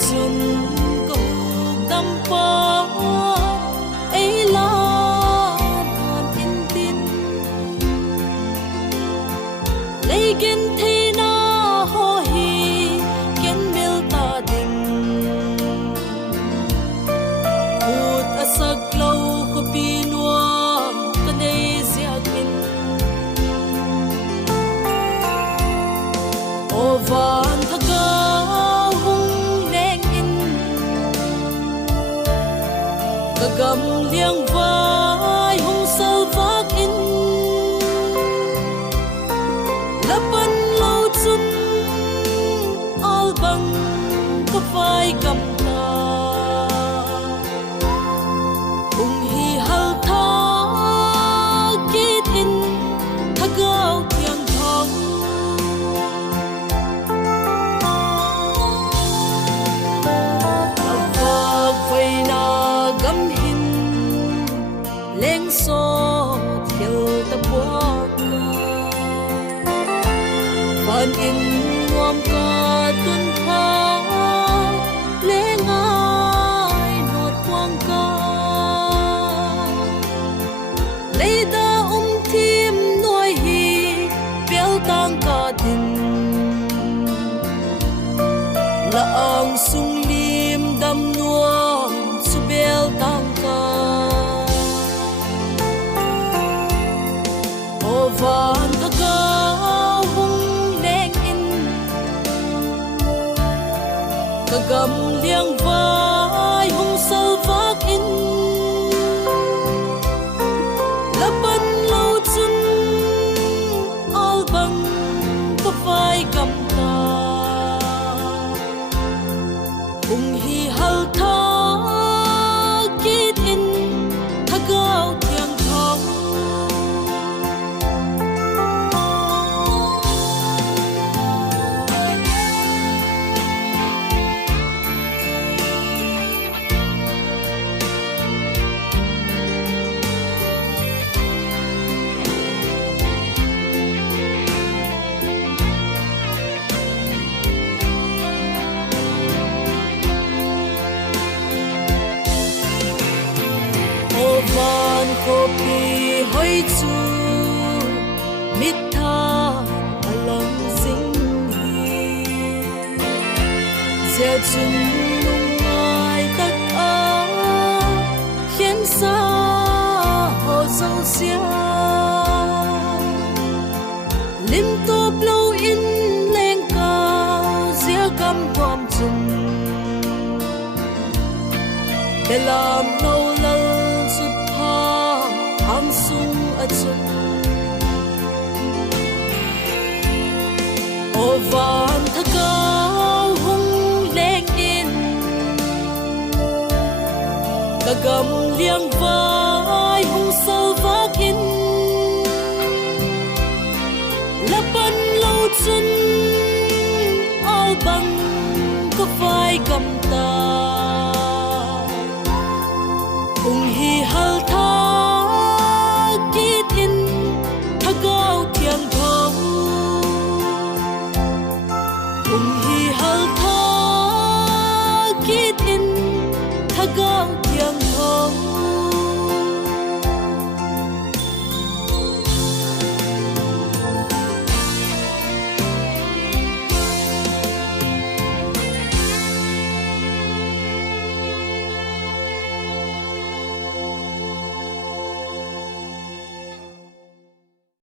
chun ko dam pa ei la ban in tin lấy gen thi na ho hi gen mil ta ding ut asak lo ko pinwa kanei zia kin van thaga hung leng in kagam liang vai hung sal vak in lapan lo chun al bang ka vai gam ta hung hi hal tha kit in thagau thiang thong leng so thiêu ta boka van in nuam ka tun pha lengai not quang ka leida thim noi hi bel tang ka din la ang sung lim dam nuam su bel tang ka van thaga hung leng in kagam liang vai hung sal vak in lapan lo chun al bang ka vai gam ta hung hi hal tha kit in thagau thiang thong van kopi hoi chu mit tha alang sing hi zia chun nung ngai tak a hian sa ho zo sia lim top lo in leng cao zia gam pom chun belam no lal am sung a chun o van thaga hung leng in kagam liang vai hung sal vak in lapan lo chun al bang ka vai gam ta hung hi hal tha thagau thiang thong hung hi hal tha kit in thagau thiang